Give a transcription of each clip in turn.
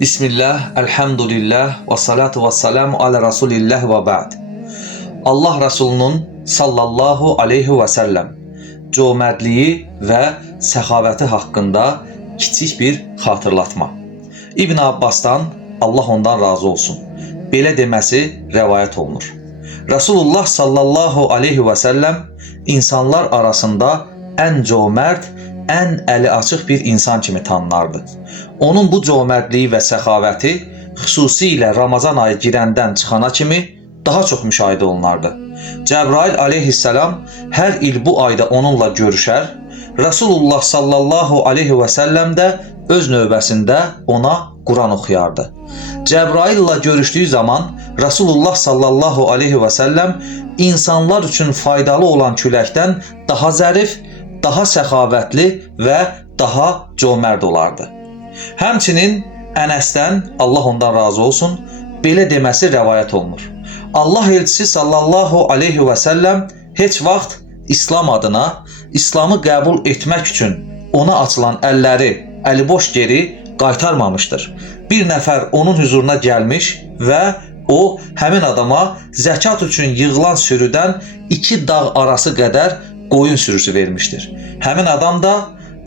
Bismillah, elhamdülillah ve salatu ve selamu ala Resulillah ve ba'd. Allah Resulünün sallallahu aleyhi ve sellem cömertliyi və səxavəti haqqında kiçik bir xatırlatma. İbn Abbas'tan Allah ondan razı olsun. Belə deməsi rəvayət olunur. Resulullah sallallahu aleyhi ve sellem insanlar arasında ən cömert, ən əli açıq bir insan kimi tanınardı. Onun bu cömertliyi və səxavəti xüsusilə Ramazan ayı girəndən çıxana kimi daha çox müşahidə olunardı. Cəbrail aleyhisselam hər il bu ayda onunla görüşər, Resulullah sallallahu aleyhi ve sellem də öz növbəsində ona Quran oxuyardı. Cəbraillə görüşdüyü zaman Resulullah sallallahu aleyhi ve sellem insanlar üçün faydalı olan küləkdən daha zərif, daha səxavətli və daha cömert olardı. Həmçinin Ənəsdən, Allah ondan razı olsun, belə deməsi rəvayət olunur. Allah elçisi sallallahu aleyhi ve sellem heç vaxt İslam adına, İslamı qəbul etmək üçün ona açılan əlləri əliboş geri qaytarmamışdır. Bir nəfər onun huzuruna gəlmiş və o həmin adama zəkat üçün yığılan sürüdən 2 dağ arası qədər qoyun sürüsü vermişdir. Həmin adam da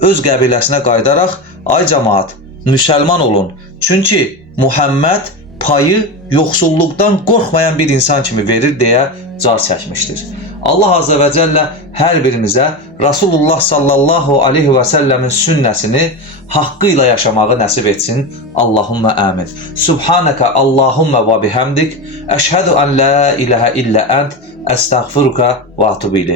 öz qəbiləsinə qayıdaraq, ay cəmaat, müsəlman olun, çünki Muhammed payı yoxsulluqdan qorxmayan bir insan kimi verir deyə car çəkmişdir. Allah Azze ve Celle hər birimizə Resulullah sallallahu aleyhi ve sellemin sünnəsini haqqıyla yaşamağı nəsib etsin. Allahümme amin. Subhaneke Allahümme ve bihamdik. Eşhedü en la ilahe illa ent. Estağfiruka ve atubu ileyk.